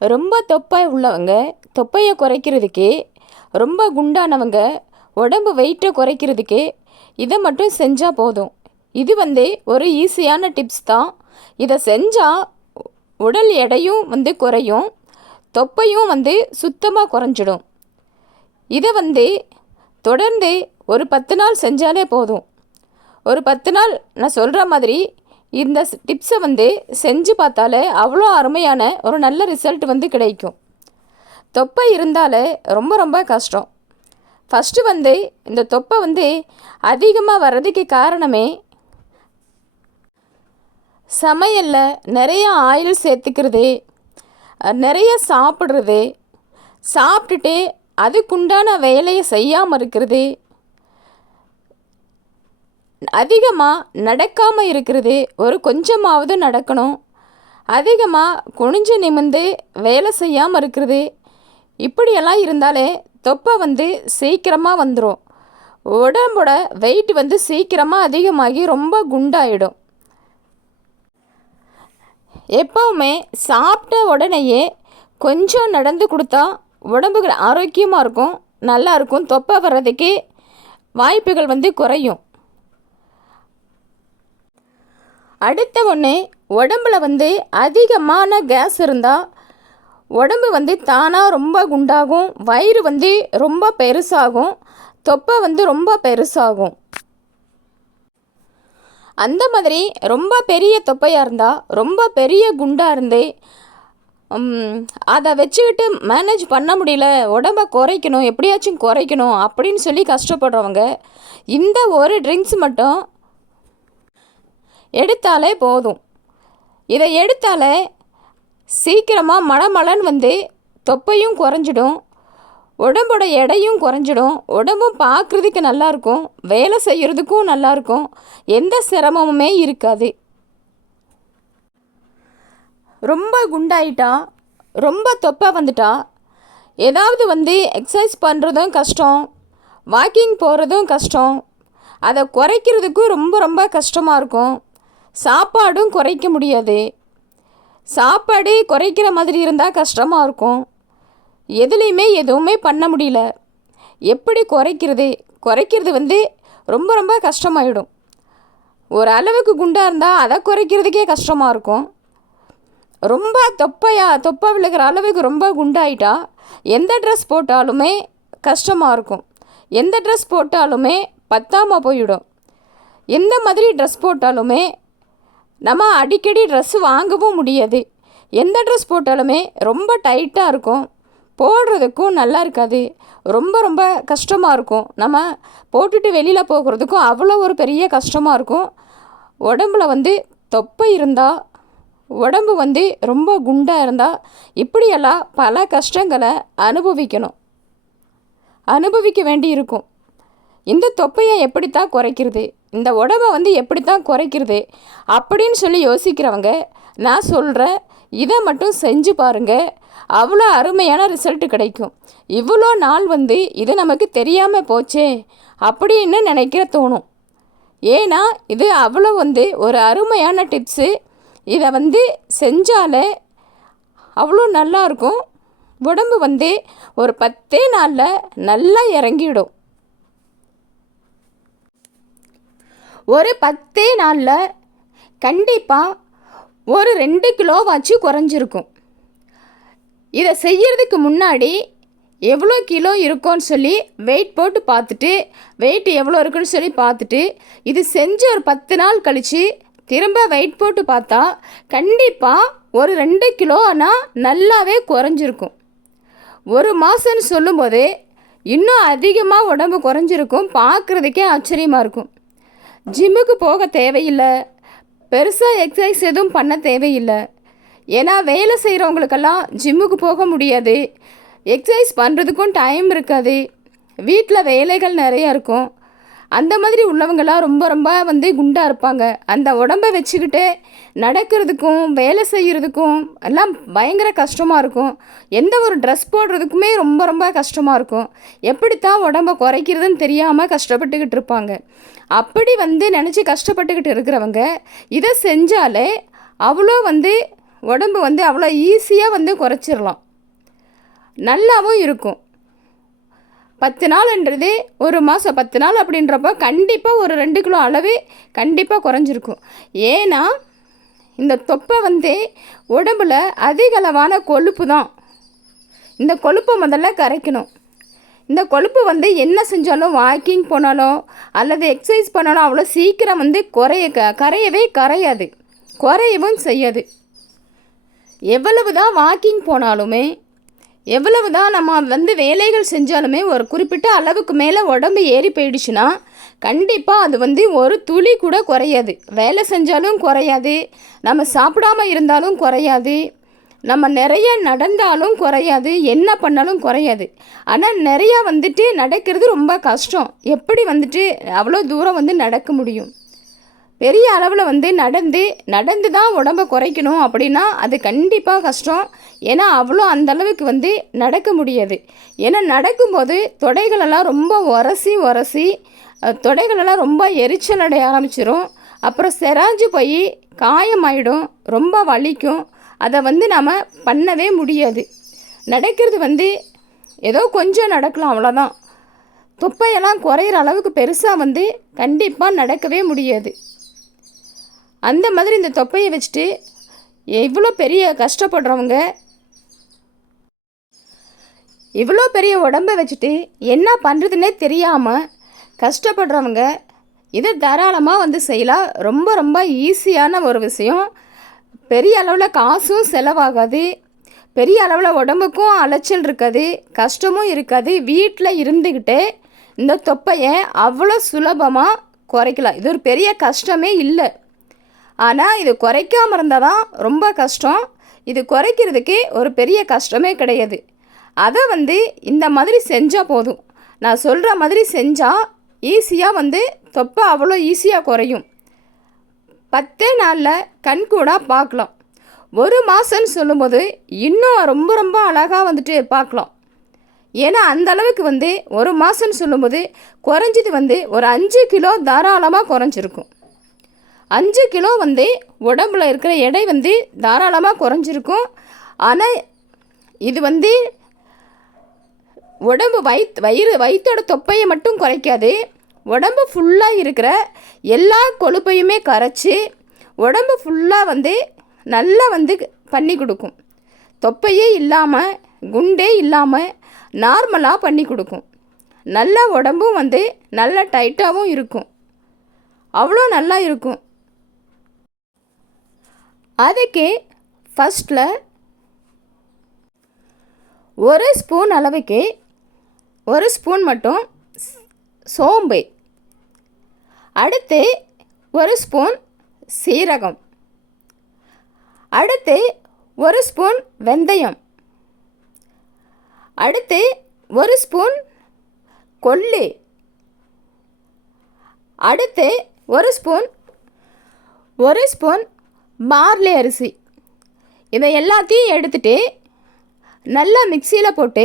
ரொம்ப தொப்பை உள்ளவங்க தொப்பையை குறைக்கிறதுக்கு ரொம்ப குண்டானவங்க உடம்பு வெயிட்டை குறைக்கிறதுக்கு இதை மட்டும் செஞ்சால் போதும். இது வந்து ஒரு ஈஸியான டிப்ஸ் தான். இதை செஞ்சால் உடல் எடையும் வந்து குறையும் தொப்பையும் வந்து சுத்தமாக குறைஞ்சிடும். இதை வந்து தொடர்ந்து ஒரு பத்து நாள் செஞ்சாலே போதும். ஒரு பத்து நாள் நான் சொல்கிற மாதிரி இந்த டிப்ஸை வந்து செஞ்சு பார்த்தாலே அவ்வளோ அருமையான ஒரு நல்ல ரிசல்ட் வந்து கிடைக்கும். தொப்பை இருந்தாலே ரொம்ப ரொம்ப கஷ்டம். ஃபஸ்ட்டு வந்து இந்த தொப்பை வந்து அதிகமாக வர்றதுக்கு காரணமே சமையலில் நிறைய ஆயில் சேர்த்துக்கிறது நிறைய சாப்பிட்றது சாப்பிட்டுட்டு அதுக்குண்டான வேலையை செய்யாமல் இருக்கிறது அதிகமாக நடக்காமல் இருக்கிறது ஒரு கொஞ்சமாவது நடக்கணும். அதிகமாக குனிஞ்சு நிமிந்து வேலை செய்யாமல் இருக்கிறது இப்படியெல்லாம் இருந்தாலே தொப்பை வந்து சீக்கிரமாக வந்துடும் உடம்போட வெயிட் வந்து சீக்கிரமாக அதிகமாகி ரொம்ப குண்டாயிடும். எப்போவுமே சாப்பிட்ட உடனேயே கொஞ்சம் நடந்து கொடுத்தா உடம்புக்கு ஆரோக்கியமாக இருக்கும் நல்லா இருக்கும். தொப்பை வர்றதுக்கு வாய்ப்புகள் வந்து குறையும். அடுத்த ஒன்று உடம்புல வந்து அதிகமான கேஸ் இருந்தால் உடம்பு வந்து தானாக ரொம்ப குண்டாகும் வயிறு வந்து ரொம்ப பெருசாகும் தொப்பை வந்து ரொம்ப பெருசாகும். அந்த மாதிரி ரொம்ப பெரிய தொப்பையாக இருந்தால் ரொம்ப பெரிய குண்டாக இருந்து அதை வச்சுக்கிட்டு மேனேஜ் பண்ண முடியல உடம்ப குறைக்கணும் எப்படியாச்சும் குறைக்கணும் அப்படின்னு சொல்லி கஷ்டப்படுறவங்க இந்த ஒரு ட்ரிங்க்ஸ் மட்டும் எடுத்தாலே போதும். இதை எடுத்தாலே சீக்கிரமாக மளமளன்னு வந்து தொப்பையும் குறைஞ்சிடும் உடம்போட எடையும் குறைஞ்சிடும் உடம்பும் பார்க்குறதுக்கு நல்லாயிருக்கும் வேலை செய்கிறதுக்கும் நல்லாயிருக்கும் எந்த சிரமமுமே இருக்காது. ரொம்ப குண்டாயிட்டா ரொம்ப தொப்பை வந்துட்டா ஏதாவது வந்து எக்ஸசைஸ் பண்ணுறதும் கஷ்டம் வாக்கிங் போகிறதும் கஷ்டம் அதை குறைக்கிறதுக்கும் ரொம்ப ரொம்ப கஷ்டமாக இருக்கும். சாப்பாடும் குறைக்க முடியாது. சாப்பாடு குறைக்கிற மாதிரி இருந்தால் கஷ்டமாக இருக்கும். எதுலேயுமே எதுவுமே பண்ண முடியல. எப்படி குறைக்கிறது? குறைக்கிறது வந்து ரொம்ப ரொம்ப கஷ்டமாயிடும். ஒரு அளவுக்கு குண்டாக இருந்தால் அதை குறைக்கிறதுக்கே கஷ்டமாக இருக்கும். ரொம்ப தொப்பையா தொப்பை விழுகிற அளவுக்கு ரொம்ப குண்டாயிட்டா எந்த ட்ரெஸ் போட்டாலுமே கஷ்டமாக இருக்கும். எந்த ட்ரெஸ் போட்டாலுமே பத்தாமல் போயிடும். எந்த மாதிரி ட்ரெஸ் போட்டாலுமே நம்ம அடிக்கடி ட்ரெஸ் வாங்கவும் முடியாது. எந்த ட்ரெஸ் போட்டாலுமே ரொம்ப டைட்டாக இருக்கும். போடுறதுக்கும் நல்லா இருக்காது. ரொம்ப ரொம்ப கஷ்டமாக இருக்கும். நம்ம போட்டுட்டு வெளியில் போகிறதுக்கும் அவ்வளோ ஒரு பெரிய கஷ்டமாக இருக்கும். உடம்புல வந்து தொப்பை இருந்தால் உடம்பு வந்து ரொம்ப குண்டாக இருந்தால் இப்படியெல்லாம் பல கஷ்டங்களை அனுபவிக்கணும். அனுபவிக்க வேண்டி இருக்கும். இந்த தொப்பையை எப்படித்தான் குறைக்கிறது? இந்த உடம்பை வந்து எப்படி தான் குறைக்கிறது அப்படின்னு சொல்லி யோசிக்கிறவங்க நான் சொல்கிறேன் இதை மட்டும் செஞ்சு பாருங்க. அவ்வளோ அருமையான ரிசல்ட் கிடைக்கும். இவ்வளோ நாள் வந்து இது நமக்கு தெரியாமல் போச்சே அப்படின்னு நினைக்கிற தோணும். ஏன்னா இது அவ்வளோ வந்து ஒரு அருமையான டிப்ஸு இதை வந்து செஞ்சாலே அவ்வளோ நல்லாயிருக்கும் உடம்பு வந்து ஒரு பத்தே நாளில் நல்லா இறங்கிடும். ஒரு பத்தே நாளில் கண்டிப்பாக ஒரு ரெண்டு கிலோவாச்சு குறைஞ்சிருக்கும். இதை செய்கிறதுக்கு முன்னாடி எவ்வளோ கிலோ இருக்கும்னு சொல்லி வெயிட் போட்டு பார்த்துட்டு வெயிட் எவ்வளோ இருக்குன்னு சொல்லி பார்த்துட்டு இது செஞ்சு ஒரு பத்து நாள் கழித்து திரும்ப வெயிட் போட்டு பார்த்தா கண்டிப்பாக ஒரு ரெண்டு கிலோ ஆனால் நல்லாவே குறைஞ்சிருக்கும். ஒரு மாதம்னு சொல்லும்போது இன்னும் அதிகமாக உடம்பு குறைஞ்சிருக்கும். பார்க்குறதுக்கே ஆச்சரியமாக இருக்கும். ஜிம்முக்கு போக தேவையில்லை. பெருசாக எக்ஸசைஸ் எதுவும் பண்ண தேவையில்லை. ஏன்னா வேலை செய்கிறவங்களுக்கெல்லாம் ஜிம்முக்கு போக முடியாது. எக்ஸசைஸ் பண்ணுறதுக்கும் டைம் இருக்காது. வீட்டில் வேலைகள் நிறைய இருக்கும். அந்த மாதிரி உள்ளவங்களாம் ரொம்ப ரொம்ப வந்து குண்டாக இருப்பாங்க. அந்த உடம்பை வச்சுக்கிட்டு நடக்கிறதுக்கும் வேலை செய்கிறதுக்கும் எல்லாம் பயங்கர கஷ்டமாக இருக்கும். எந்த ஒரு ட்ரெஸ் போடுறதுக்குமே ரொம்ப ரொம்ப கஷ்டமாக இருக்கும். எப்படித்தான் உடம்பை குறைக்கிறதுன்னு தெரியாமல் கஷ்டப்பட்டுக்கிட்டு இருப்பாங்க. அப்படி வந்து நினச்சி கஷ்டப்பட்டுக்கிட்டு இருக்கிறவங்க இதை செஞ்சாலே அவ்வளோ வந்து உடம்பு வந்து அவ்வளோ ஈஸியாக வந்து குறைச்சிடலாம் நல்லாவும் இருக்கும். பத்து நாள்ன்றது ஒரு மாதம் பத்து நாள் அப்படின்றப்ப கண்டிப்பாக ஒரு ரெண்டு கிலோ அளவு கண்டிப்பாக குறைஞ்சிருக்கும். ஏன்னா இந்த தொப்பை வந்து உடம்புல அதிகளவான கொழுப்பு தான். இந்த கொழுப்பை முதல்ல கரைக்கணும். இந்த கொழுப்பு வந்து என்ன செஞ்சாலும் வாக்கிங் போனாலும் அல்லது எக்ஸசைஸ் பண்ணாலும் அவ்வளோ சீக்கிரம் வந்து குறைய க கரையவே கரையாது. குறையவும் செய்யாது. எவ்வளவு தான் வாக்கிங் போனாலுமே எவ்வளவு தான் நம்ம வந்து வேலைகள் செஞ்சாலுமே ஒரு குறிப்பிட்ட அளவுக்கு மேலே உடம்பு ஏறி போயிடுச்சுன்னா கண்டிப்பாக அது வந்து ஒரு துளி கூட குறையாது. வேலை செஞ்சாலும் குறையாது. நம்ம சாப்பிடாம இருந்தாலும் குறையாது. நம்ம நிறைய நடந்தாலும் குறையாது. என்ன பண்ணாலும் குறையாது. ஆனால் நிறையா வந்துட்டு நடக்கிறது ரொம்ப கஷ்டம். எப்படி வந்துட்டு அவ்வளோ தூரம் வந்து நடக்க முடியும்? பெரிய அளவில் வந்து நடந்து நடந்து தான் உடம்பை குறைக்கணும் அப்படின்னா அது கண்டிப்பாக கஷ்டம். ஏன்னா அவ்வளோ அந்த அளவுக்கு வந்து நடக்க முடியாது. ஏன்னா நடக்கும்போது தொடைகளெல்லாம் ரொம்ப உரசி உரசி தொடைகளெல்லாம் ரொம்ப எரிச்சல் அடைய ஆரம்பிச்சிடும் அப்புறம் செராஞ்சு போய் காயமாயிடும் ரொம்ப வலிக்கும். அதை வந்து நாம் பண்ணவே முடியாது. நடக்கிறது வந்து ஏதோ கொஞ்சம் நடக்கலாம் அவ்வளோதான். துப்பையெல்லாம் குறையிற அளவுக்கு பெருசாக வந்து கண்டிப்பாக நடக்கவே முடியாது. அந்த மாதிரி இந்த தொப்பையை வச்சுட்டு எவ்வளோ பெரிய கஷ்டப்படுறவங்க இவ்வளோ பெரிய உடம்பை வச்சுட்டு என்ன பண்ணுறதுன்னே தெரியாமல் கஷ்டப்படுறவங்க இதை தாராளமாக வந்து செய்யலாம். ரொம்ப ரொம்ப ஈஸியான ஒரு விஷயம். பெரிய அளவில் காசும் செலவாகாது. பெரிய அளவில் உடம்புக்கும் அலைச்சல் இருக்காது. கஷ்டமும் இருக்காது. வீட்டில் இருந்துக்கிட்டே இந்த தொப்பையை அவ்வளோ சுலபமாக குறைக்கலாம். இது ஒரு பெரிய கஷ்டமே இல்லை. ஆனால் இது குறைக்காமல் இருந்தால் தான் ரொம்ப கஷ்டம். இது குறைக்கிறதுக்கு ஒரு பெரிய கஷ்டமே கிடையாது. அதை வந்து இந்த மாதிரி செஞ்சால் போதும். நான் சொல்கிற மாதிரி செஞ்சால் ஈஸியாக வந்து தொப்பை அவ்வளோ ஈஸியாக குறையும். பத்தே நாளில் கண்கூடாக பார்க்கலாம் ஒரு மாதம்னு சொல்லும்போது இன்னும் ரொம்ப ரொம்ப அழகாக வந்துட்டு பார்க்கலாம் ஏன்னா அந்த அளவுக்கு வந்து ஒரு மாதம்னு சொல்லும்போது குறைஞ்சது வந்து ஒரு அஞ்சு கிலோ தாராளமாக குறைஞ்சிருக்கும். அஞ்சு கிலோ வந்து உடம்புல இருக்கிற எடை வந்து தாராளமாக குறைஞ்சிருக்கும். ஆனால் இது வந்து உடம்பு வயித் வயிறு வயிற்றோட தொப்பையை மட்டும் குறைக்காது. உடம்பு ஃபுல்லாக இருக்கிற எல்லா கொழுப்பையுமே கரைச்சி உடம்பு ஃபுல்லாக வந்து நல்லா வந்து பண்ணி கொடுக்கும். தொப்பையே இல்லாமல் குண்டே இல்லாமல் நார்மலாக பண்ணி கொடுக்கும். நல்ல உடம்பும் வந்து நல்ல டைட்டாகவும் இருக்கும். அவ்வளோ நல்லா இருக்கும். அதுக்கு ஃபஸ்ட்டில் ஒரு ஸ்பூன் அளவுக்கு ஒரு ஸ்பூன் மட்டும் சோம்பு. அடுத்து ஒரு ஸ்பூன் சீரகம். அடுத்து ஒரு ஸ்பூன் வெந்தயம். அடுத்து ஒரு ஸ்பூன் கொள்ளு. அடுத்து ஒரு ஸ்பூன் ஒரு ஸ்பூன் பார்லி அரிசி. இதை எல்லாத்தையும் எடுத்துட்டு நல்லா மிக்சியில் போட்டு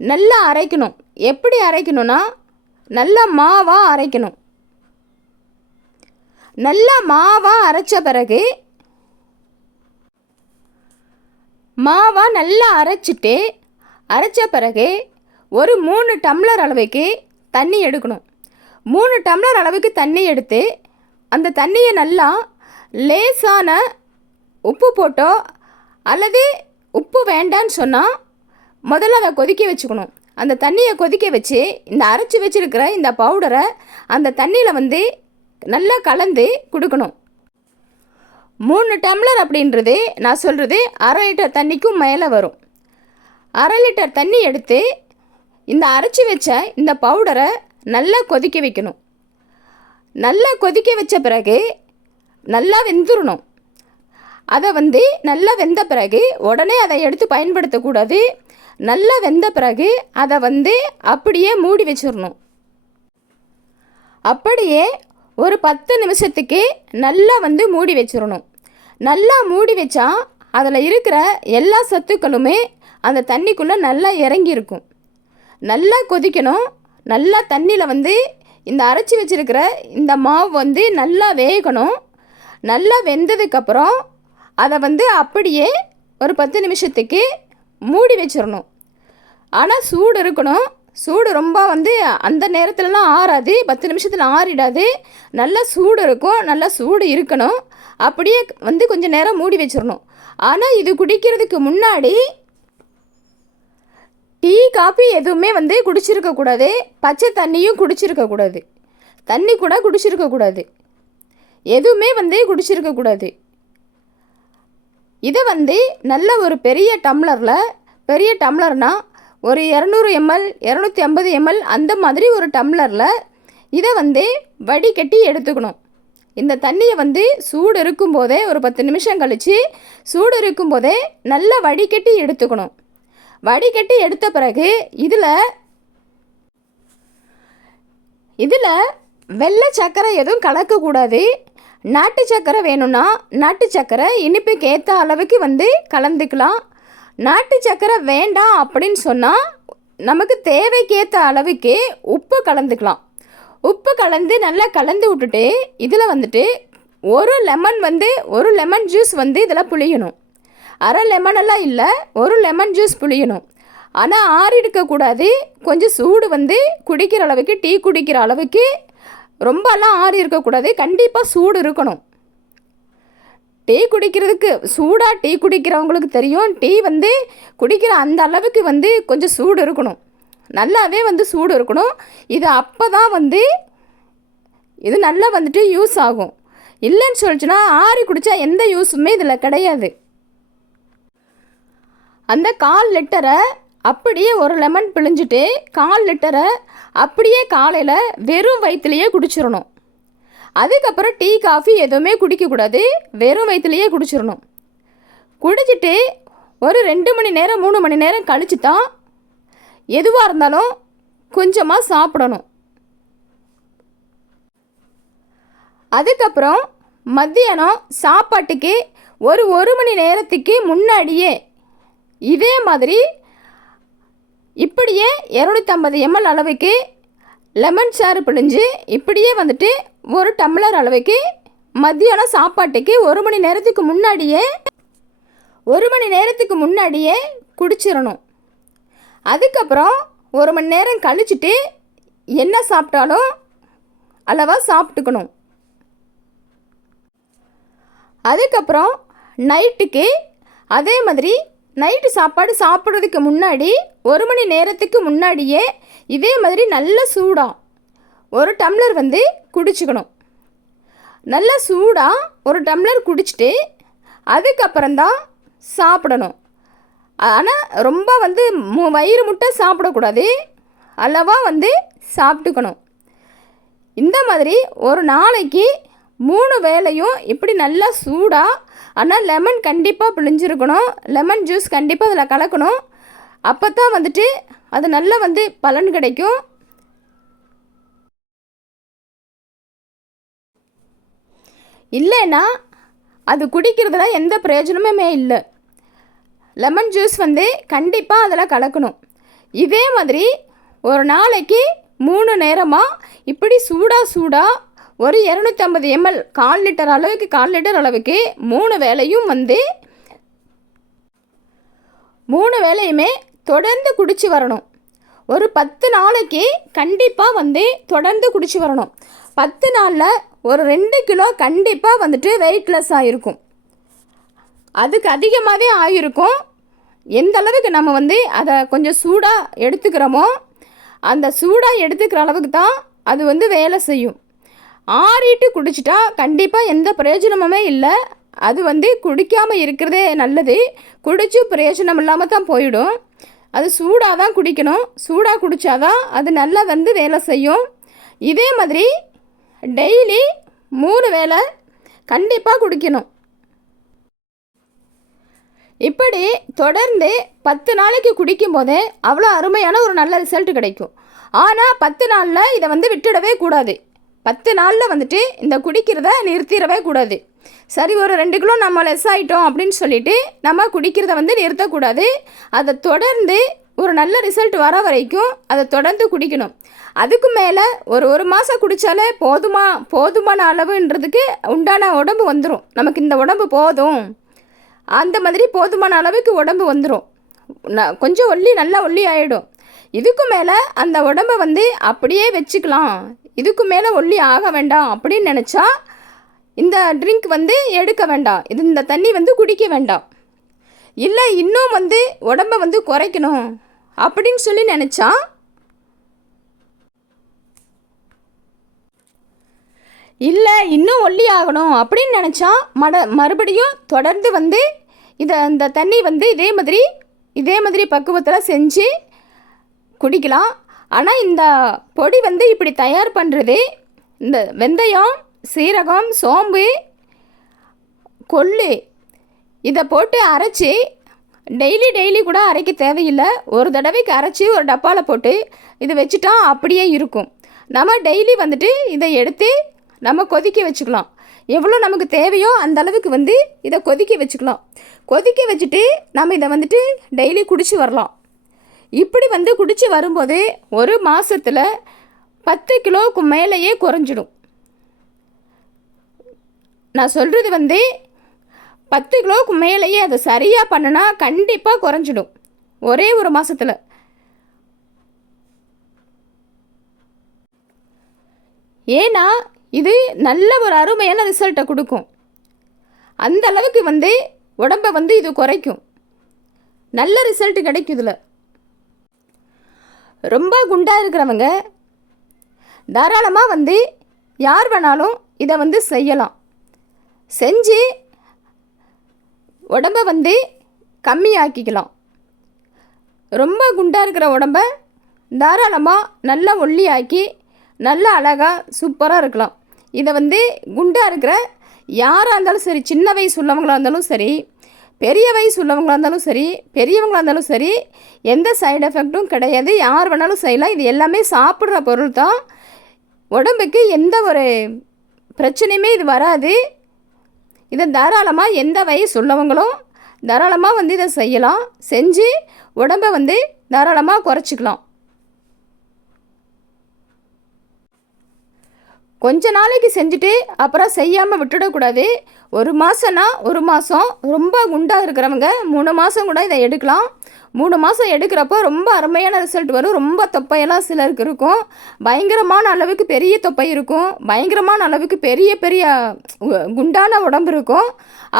நல்லா அரைக்கணும். எப்படி அரைக்கணும்னா நல்லா மாவாக அரைக்கணும். நல்லா மாவாக அரைச்ச பிறகு மாவாக நல்லா அரைச்சிட்டு அரைச்ச பிறகு ஒரு மூணு டம்ளர் அளவுக்கு தண்ணி எடுக்கணும். மூணு டம்ளர் அளவுக்கு தண்ணி எடுத்து அந்த தண்ணியை நல்லா லேசான உப்பு போட்டோ அல்லது உப்பு வேண்டான்னு சொன்னால் முதல்ல அதை கொதிக்க வச்சுக்கணும். அந்த தண்ணியை கொதிக்க வச்சு இந்த அரைச்சி வச்சிருக்கிற இந்த பவுடரை அந்த தண்ணியில் வந்து நல்லா கலந்து கொடுக்கணும். மூணு டம்ளர் அப்படின்றது நான் சொல்கிறது அரை லிட்டர் தண்ணிக்கும் மேலே வரும். அரை லிட்டர் தண்ணி எடுத்து இந்த அரைச்சி வச்ச இந்த பவுடரை நல்லா கொதிக்க வைக்கணும். நல்லா கொதிக்க வச்ச பிறகு நல்லா வெந்துடணும் அதை வந்து நல்லா வெந்த பிறகு உடனே அதை எடுத்து பயன்படுத்தக்கூடாது. நல்லா வெந்த பிறகு அதை வந்து அப்படியே மூடி வச்சிடணும் அப்படியே ஒரு பத்து நிமிஷத்துக்கு நல்லா வந்து மூடி வச்சிடணும் நல்லா மூடி வச்சா அதில் இருக்கிற எல்லா சத்துக்களுமே அந்த தண்ணிக்குள்ளே நல்லா இறங்கி இருக்கும் நல்லா கொதிக்கணும். நல்லா தண்ணியில் வந்து இந்த அரைச்சி வச்சிருக்கிற இந்த மாவு வந்து நல்லா வேகணும். நல்லா வெந்ததுக்கப்புறம் அதை வந்து அப்படியே ஒரு பத்து நிமிஷத்துக்கு மூடி வச்சிடணும். ஆனால் சூடு இருக்கணும். சூடு ரொம்ப வந்து அந்த நேரத்துலலாம் ஆறாது. பத்து நிமிஷத்தில் ஆறிடாது. நல்லா சூடு இருக்கும். நல்லா சூடு இருக்கணும். அப்படியே வந்து கொஞ்சம் நேரம் மூடி வச்சிடணும். ஆனால் இது குடிக்கிறதுக்கு முன்னாடி டீ காஃபி எதுவுமே வந்து குடிச்சிருக்கக்கூடாது. பச்சை தண்ணியும் குடிச்சிருக்கக்கூடாது. தண்ணி கூட குடிச்சிருக்கக்கூடாது. எதுவுமே வந்து குடிச்சிருக்கக்கூடாது இதை வந்து நல்ல ஒரு பெரிய டம்ளரில் பெரிய டம்ளர்னால் ஒரு இரநூறு எம்எல் இரநூத்தி ஐம்பது எம்எல் அந்த மாதிரி ஒரு டம்ளரில் இதை வந்து வடிகட்டி எடுத்துக்கணும். இந்த தண்ணியை வந்து சூடு இருக்கும்போதே ஒரு பத்து நிமிஷம் கழித்து சூடு இருக்கும்போதே நல்லா வடிகட்டி எடுத்துக்கணும். வடிகட்டி எடுத்த பிறகு இதில் இதில் வெள்ளை சர்க்கரை எதுவும் கலக்கக்கூடாது. நாட்டு சர்க்கரை வேணும்னா நாட்டு சர்க்கரை இனிப்புக்கு ஏற்ற அளவுக்கு வந்து கலந்துக்கலாம். நாட்டு சர்க்கரை வேண்டாம் அப்படின்னு சொன்னால் நமக்கு தேவைக்கேற்ற அளவுக்கு உப்பு கலந்துக்கலாம். உப்பு கலந்து நல்லா கலந்து விட்டுட்டு இதில் வந்துட்டு ஒரு லெமன் வந்து ஒரு லெமன் ஜூஸ் வந்து இதில் புளியணும் அரை லெமனெல்லாம் இல்லை ஒரு லெமன் ஜூஸ் புளியணும் ஆனால் ஆறி இருக்கக்கூடாது கொஞ்சம் சூடு வந்து குடிக்கிற அளவுக்கு டீ குடிக்கிற அளவுக்கு ரொம்பலாம் ஆறி இருக்கக்கூடாது கண்டிப்பாக சூடு இருக்கணும். டீ குடிக்கிறதுக்கு சூடாக டீ குடிக்கிறவங்களுக்கு தெரியும் டீ வந்து குடிக்கிற அந்த அளவுக்கு வந்து கொஞ்சம் சூடு இருக்கணும். நல்லாவே வந்து சூடு இருக்கணும். இது அப்போ தான் வந்து இது நல்லா வந்துட்டு யூஸ் ஆகும். இல்லைன்னு சொல்லிச்சுன்னா ஆறி குடித்தா எந்த யூஸுமே இதில் கிடையாது. அந்த கால் லிட்டரை அப்படியே ஒரு லெமன் பிழிஞ்சிட்டு கால் லிட்டரை அப்படியே காலையில் வெறும் வயிற்றுலையே குடிச்சிடணும் அதுக்கப்புறம் டீ காஃபி எதுவுமே குடிக்கக்கூடாது. வெறும் வயிற்றுலையே குடிச்சிடணும் குடிச்சிட்டு ஒரு ரெண்டு மணி நேரம் மூணு மணி நேரம் கழிச்சு தான் எதுவாக இருந்தாலும் கொஞ்சமாக சாப்பிடணும். அதுக்கப்புறம் மத்தியானம் சாப்பாட்டுக்கு ஒரு ஒரு மணி நேரத்துக்கு முன்னாடியே இதே மாதிரி இப்படியே இரநூத்தம்பது எம்எல் அளவுக்கு லெமன் சாறு பிழிஞ்சு இப்படியே வந்துட்டு ஒரு டம்ளர் அளவுக்கு மத்தியானம் சாப்பாட்டுக்கு ஒரு மணி நேரத்துக்கு முன்னாடியே ஒரு மணி நேரத்துக்கு முன்னாடியே குடிச்சிடணும் அதுக்கப்புறம் ஒரு மணி நேரம் கழிச்சிட்டு என்ன சாப்பிட்டாலும் அளவாக சாப்பிட்டுக்கணும். அதுக்கப்புறம் நைட்டுக்கு அதே மாதிரி நைட்டு சாப்பாடு சாப்பிட்றதுக்கு முன்னாடி ஒரு மணி நேரத்துக்கு முன்னாடியே இதே மாதிரி நல்ல சூடாக ஒரு டம்ளர் வந்து குடிச்சுக்கணும். நல்ல சூடாக ஒரு டம்ளர் குடிச்சிட்டு அதுக்கப்புறம்தான் சாப்பிடணும். ஆனால் ரொம்ப வந்து மு வயிறு முட்டை சாப்பிடக்கூடாது. அளவாக வந்து சாப்பிட்டுக்கணும். இந்த மாதிரி ஒரு நாளைக்கு மூணு வேலையும் இப்படி நல்லா சூடாக ஆனால் லெமன் கண்டிப்பாக பிழிஞ்சிருக்கணும். லெமன் ஜூஸ் கண்டிப்பாக அதில் கலக்கணும். அப்போ தான் வந்துட்டு அது நல்லா வந்து பலன் கிடைக்கும். இல்லைன்னா அது குடிக்கிறதுல எந்த பிரயோஜனமுமே இல்லை. லெமன் ஜூஸ் வந்து கண்டிப்பாக அதில் கலக்கணும். இதே மாதிரி ஒரு நாளைக்கு மூணு நேரமாக இப்படி சூடாக சூடாக ஒரு இரநூத்தம்பது எம்எல் கால் லிட்டர் அளவுக்கு கால் லிட்டர் அளவுக்கு மூணு வேலையும் வந்து மூணு வேலையுமே தொடர்ந்து குடிச்சு வரணும். ஒரு பத்து நாளைக்கு கண்டிப்பாக வந்து தொடர்ந்து குடிச்சு வரணும். பத்து நாளில் ஒரு ரெண்டு கிலோ கண்டிப்பாக வந்துட்டு வெயிட்லெஸ் ஆகிருக்கும் அதுக்கு அதிகமாகவே ஆகிருக்கும் எந்த அளவுக்கு நம்ம வந்து அதை கொஞ்சம் சூடாக எடுத்துக்கிறோமோ அந்த சூடாக எடுத்துக்கிற அளவுக்கு தான் அது வந்து வேலை செய்யும். ஆறிட்டு குடிச்சிட்டா கண்டிப்பாக எந்த பிரயோஜனமுமே இல்லை. அது வந்து குடிக்காமல் இருக்கிறதே நல்லது. குடிச்சு பிரயோஜனம் இல்லாமல் தான் போயிடும். அது சூடாக தான் குடிக்கணும். சூடாக குடித்தாதான் அது நல்லா வந்து வேலை செய்யும். இதே மாதிரி டெய்லி மூணு வேளை கண்டிப்பாக குடிக்கணும். இப்படி தொடர்ந்து பத்து நாளைக்கு குடிக்கும் போதே அவ்வளோ அருமையான ஒரு நல்ல ரிசல்ட் கிடைக்கும். ஆனால் பத்து நாளில் இதை வந்து விட்டுடவே கூடாது. பத்து நாளில் வந்துட்டு இந்த குடிக்கிறத நிறுத்திடவே கூடாது. சரி ஒரு ரெண்டு கிலோ நம்ம லெஸ் ஆகிட்டோம் அப்படின்னு சொல்லிட்டு நம்ம குடிக்கிறத வந்து நிறுத்தக்கூடாது. அதை தொடர்ந்து ஒரு நல்ல ரிசல்ட் வர வரைக்கும் அதை தொடர்ந்து குடிக்கணும். அதுக்கு மேலே ஒரு ஒரு மாதம் குடித்தாலே போதுமா போதுமான அளவுன்றதுக்கு உண்டான உடம்பு வந்துடும் நமக்கு இந்த உடம்பு போதும். அந்த மாதிரி போதுமான அளவுக்கு உடம்பு வந்துடும் நான் கொஞ்சம் ஒல்லி நல்லா ஒல்லி ஆகிடும் இதுக்கு மேலே அந்த உடம்பை வந்து அப்படியே வச்சுக்கலாம். இதுக்கு மேலே ஒல்லி ஆக வேண்டாம் அப்படின்னு நினச்சா இந்த ட்ரிங்க் வந்து எடுக்க வேண்டாம். இது இந்த தண்ணி வந்து குடிக்க வேண்டாம். இல்லை இன்னும் வந்து உடம்பை வந்து குறைக்கணும் அப்படின்னு சொல்லி நினச்சா இல்லை இன்னும் ஒல்லி ஆகணும் அப்படின்னு நினச்சா மட மறுபடியும் தொடர்ந்து வந்து இதை அந்த தண்ணி வந்து இதே மாதிரி இதே மாதிரி பக்குவத்தில் செஞ்சு குடிக்கலாம். ஆனால் இந்த பொடி வந்து இப்படி தயார் பண்ணுறது இந்த வெந்தயம் சீரகம் சோம்பு கொள்ளு இதை போட்டு அரைச்சி டெய்லி டெய்லி கூட அரைக்க தேவையில்லை. ஒரு தடவைக்கு அரைச்சி ஒரு டப்பாவில் போட்டு இது வச்சுட்டா அப்படியே இருக்கும். நம்ம டெய்லி வந்துட்டு இதை எடுத்து நம்ம கொதிக்க வச்சுக்கலாம். எவ்வளோ நமக்கு தேவையோ அந்த அளவுக்கு வந்து இதை கொதிக்க வச்சுக்கலாம். கொதிக்க வச்சுட்டு நம்ம இதை வந்துட்டு டெய்லி குடிச்சு வரலாம். இப்படி வந்து குடித்து வரும்போது ஒரு மாதத்தில் பத்து கிலோவுக்கு மேலேயே குறைஞ்சிடும். நான் சொல்கிறது வந்து பத்து கிலோவுக்கு மேலேயே அதை சரியாக பண்ணுனா கண்டிப்பாக குறைஞ்சிடும். ஒரே ஒரு மாதத்தில் ஏன்னா இது நல்ல ஒரு அருமையான ரிசல்ட்டை கொடுக்கும். அந்த அளவுக்கு வந்து உடம்பை வந்து இது குறைக்கும். நல்ல ரிசல்ட் கிடைக்கும் இதில் ரொம்ப குண்டாக இருக்கிறவங்க தாராளமாக வந்து யார் வேணாலும் இதை வந்து செய்யலாம். செஞ்சு உடம்பை வந்து கம்மியாக்கிக்கலாம். ரொம்ப குண்டாக இருக்கிற உடம்ப தாராளமாக நல்லா ஒல்லியாக்கி நல்லா அழகாக சூப்பராக இருக்கலாம். இதை வந்து குண்டாக இருக்கிற யாராக இருந்தாலும் சரி சின்ன வயசு உள்ளவங்களாக இருந்தாலும் சரி பெரிய வயசு உள்ளவங்களாக இருந்தாலும் சரி பெரியவங்களாக இருந்தாலும் சரி எந்த சைடு எஃபெக்ட்டும் கிடையாது. யார் வேணாலும் செய்யலாம். இது எல்லாமே சாப்பிட்ற பொருள் தான். உடம்புக்கு எந்த ஒரு பிரச்சனையுமே இது வராது. இதை தாராளமாக எந்த வயசு உள்ளவங்களும் தாராளமாக வந்து இதை செய்யலாம். செஞ்சு உடம்பை வந்து தாராளமாக குறைச்சிக்கலாம். கொஞ்ச நாளைக்கு செஞ்சுட்டு அப்புறம் செய்யாமல் விட்டுடக்கூடாது. ஒரு மாதம்னா ஒரு மாதம் ரொம்ப குண்டாக இருக்கிறவங்க மூணு மாதம் கூட இதை எடுக்கலாம். மூணு மாதம் எடுக்கிறப்போ ரொம்ப அருமையான ரிசல்ட் வரும். ரொம்ப தொப்பையெல்லாம் சிலருக்கு இருக்கும். பயங்கரமான அளவுக்கு பெரிய தொப்பை இருக்கும். பயங்கரமான அளவுக்கு பெரிய பெரிய குண்டான உடம்பு இருக்கும்.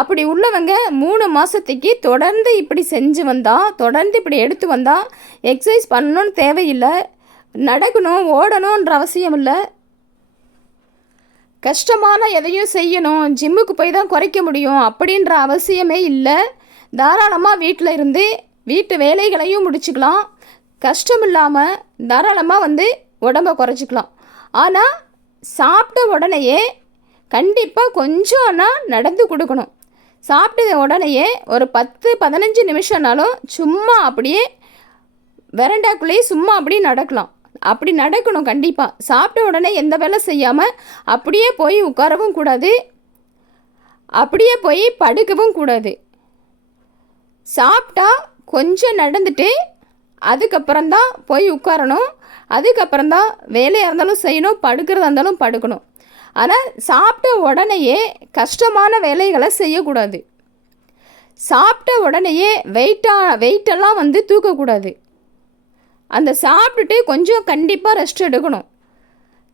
அப்படி உள்ளவங்க மூணு மாதத்துக்கு தொடர்ந்து இப்படி செஞ்சு வந்தால் தொடர்ந்து இப்படி எடுத்து வந்தால் எக்ஸசைஸ் பண்ணணும்னு தேவையில்லை. நடக்கணும் ஓடணுன்ற அவசியம் இல்லை. கஷ்டமான எதையும் செய்யணும் ஜிம்முக்கு போய் தான் குறைக்க முடியும் அப்படின்ற அவசியமே இல்லை. தாராளமாக வீட்டில் இருந்து வீட்டு வேலைகளையும் முடிச்சுக்கலாம். கஷ்டம் இல்லாமல் தாராளமாக வந்து உடம்பை குறைச்சிக்கலாம். ஆனால் சாப்பிட்ட உடனேயே கண்டிப்பாக கொஞ்சம் ஆனால் நடந்து கொடுக்கணும். சாப்பிட்ட உடனேயே ஒரு பத்து பதினஞ்சு நிமிஷம்னாலும் சும்மா அப்படியே வெரண்டாக்குள்ளேயே சும்மா அப்படியே நடக்கலாம். அப்படி நடக்கணும் கண்டிப்பாக சாப்பிட்ட உடனே எந்த வேலை செய்யாமல் அப்படியே போய் உட்காரவும் கூடாது. அப்படியே போய் படுக்கவும் கூடாது. சாப்பிட்டா கொஞ்சம் நடந்துட்டு அதுக்கப்புறம்தான் போய் உட்காரணும். அதுக்கப்புறம்தான் வேலையாக இருந்தாலும் செய்யணும் படுக்கிறதா இருந்தாலும் படுக்கணும். ஆனால் சாப்பிட்ட உடனேயே கஷ்டமான வேலைகளை செய்யக்கூடாது. சாப்பிட்ட உடனேயே வெயிட்டாக வெயிட்டெல்லாம் வந்து தூக்கக்கூடாது. அந்த சாப்பிட்டுட்டு கொஞ்சம் கண்டிப்பாக ரெஸ்ட் எடுக்கணும்.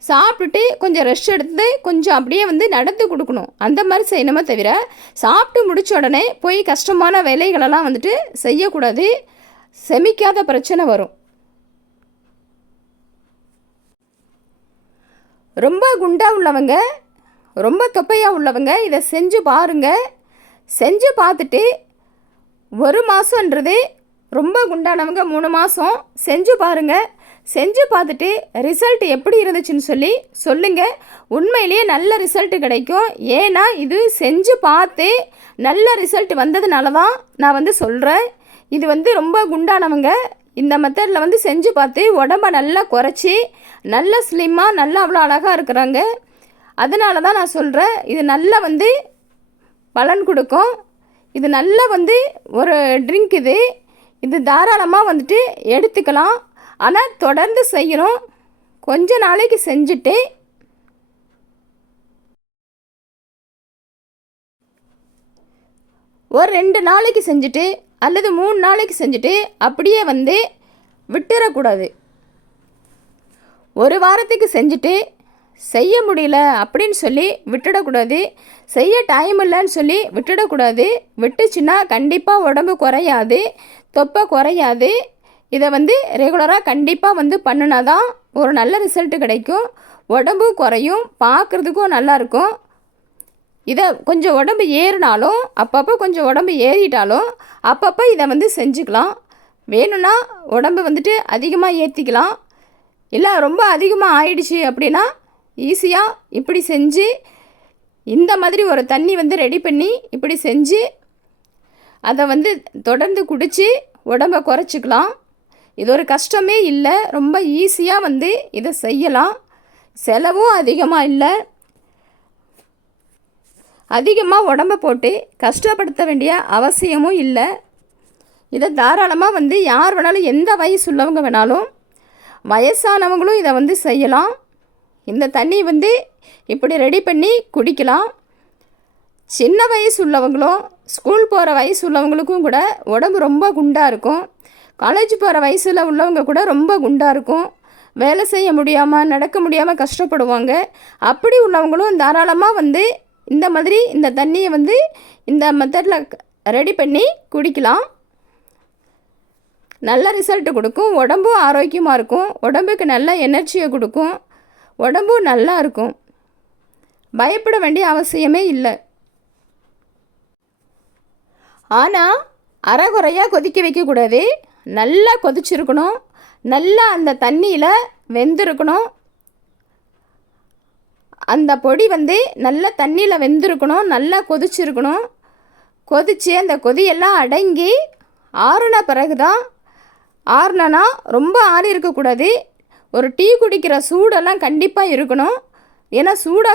சாப்பிட்டுட்டு கொஞ்சம் ரெஸ்ட் எடுத்து கொஞ்சம் அப்படியே வந்து நடந்து கொடுக்கணும். அந்த மாதிரி செய்யணுமே தவிர சாப்பிட்டு முடித்த உடனே போய் கஷ்டமான வேலைகளெல்லாம் வந்துட்டு செய்யக்கூடாது. செமிக்காத பிரச்சனை வரும். ரொம்ப குண்டாக உள்ளவங்க ரொம்ப தொப்பையாக உள்ளவங்க இதை செஞ்சு பாருங்கள் செஞ்சு பார்த்துட்டு ஒரு மாதன்றது ரொம்ப குண்டானவங்க மூணு மாதம் செஞ்சு பாருங்கள் செஞ்சு பார்த்துட்டு ரிசல்ட் எப்படி இருந்துச்சுன்னு சொல்லி சொல்லுங்கள் உண்மையிலேயே நல்ல ரிசல்ட் கிடைக்கும். ஏன்னா இது செஞ்சு பார்த்து நல்ல ரிசல்ட் வந்ததுனால தான் நான் வந்து சொல்கிறேன் இது வந்து ரொம்ப குண்டானவங்க. இந்த மெத்தடில் வந்து செஞ்சு பார்த்து உடம்ப நல்லா குறைச்சி நல்ல ஸ்லிம்மாக நல்லா அவ்வளோ அழகாக இருக்கிறாங்க. அதனால தான் நான் சொல்கிறேன் இது நல்லா வந்து பலன் கொடுக்கும். இது நல்லா வந்து ஒரு ட்ரிங்க் இது. இது தாராளமாக வந்துட்டு எடுத்துக்கலாம். ஆனால் தொடர்ந்து செய்யணும் கொஞ்ச நாளைக்கு செஞ்சுட்டு ஒரு ரெண்டு நாளைக்கு செஞ்சுட்டு அல்லது மூணு நாளைக்கு செஞ்சுட்டு அப்படியே வந்து விட்டுறக்கூடாது. ஒரு வாரத்துக்கு செஞ்சுட்டு செய்ய முடியல அப்படின்னு சொல்லி விட்டுடக்கூடாது. செய்ய டைம் இல்லைன்னு சொல்லி விட்டுடக்கூடாது. விட்டுச்சுன்னா கண்டிப்பாக உடம்பு குறையாது. தொப்பை குறையாது. இதை வந்து ரெகுலராக கண்டிப்பாக வந்து பண்ணினா தான் ஒரு நல்ல ரிசல்ட்டு கிடைக்கும். உடம்பும் குறையும் பார்க்குறதுக்கும் நல்லாயிருக்கும் இதை கொஞ்சம் உடம்பு ஏறினாலும் அப்பப்போ கொஞ்சம் உடம்பு ஏறிட்டாலும் அப்பப்போ இதை வந்து செஞ்சுக்கலாம். வேணும்னா உடம்பு வந்துட்டு அதிகமாக ஏற்றிக்கலாம் இல்லை ரொம்ப அதிகமாக ஆயிடுச்சு அப்படின்னா ஈஸியாக இப்படி செஞ்சு இந்த மாதிரி ஒரு தண்ணி வந்து ரெடி பண்ணி இப்படி செஞ்சு அதை வந்து தொடர்ந்து குடித்து உடம்பை குறைச்சிக்கலாம். இது ஒரு கஷ்டமே இல்லை. ரொம்ப ஈஸியாக வந்து இதை செய்யலாம். செலவும் அதிகமாக இல்லை. அதிகமாக உடம்பை போட்டு கஷ்டப்படுத்த வேண்டிய அவசியமும் இல்லை. இதை தாராளமாக வந்து யார் வேணாலும் எந்த வயசு உள்ளவங்க வேணாலும் வயசானவங்களும் இதை வந்து செய்யலாம். இந்த தண்ணி வந்து இப்படி ரெடி பண்ணி குடிக்கலாம். சின்ன வயசு உள்ளவங்களும் ஸ்கூல் போகிற வயசு உள்ளவங்களுக்கும் கூட உடம்பு ரொம்ப குண்டாக இருக்கும். காலேஜ் போகிற வயசில் உள்ளவங்க கூட ரொம்ப குண்டாக இருக்கும். வேலை செய்ய முடியாமல் நடக்க முடியாமல் கஷ்டப்படுவாங்க. அப்படி உள்ளவங்களும் தாராளமாக வந்து இந்த மாதிரி இந்த தண்ணியை வந்து இந்த மெத்தடில் ரெடி பண்ணி குடிக்கலாம். நல்ல ரிசல்ட் கொடுக்கும். உடம்பும் ஆரோக்கியமாக இருக்கும். உடம்புக்கு நல்ல எனர்ஜியை கொடுக்கும். உடம்பும் நல்லா இருக்கும். பயப்பட வேண்டிய அவசியமே இல்லை. ஆனால் அறகுறையாக கொதிக்க வைக்கக்கூடாது. நல்லா கொதிச்சிருக்கணும். நல்லா அந்த தண்ணியில் வெந்திருக்கணும். அந்த பொடி வந்து நல்லா தண்ணியில் வெந்திருக்கணும். நல்லா கொதிச்சிருக்கணும். கொதித்து அந்த கொதியெல்லாம் அடங்கி ஆறுன பிறகு தான் ஆறுனா ரொம்ப ஆறி இருக்கக்கூடாது. ஒரு டீ குடிக்கிற சூடெல்லாம் கண்டிப்பாக இருக்கணும். ஏன்னா சூடாக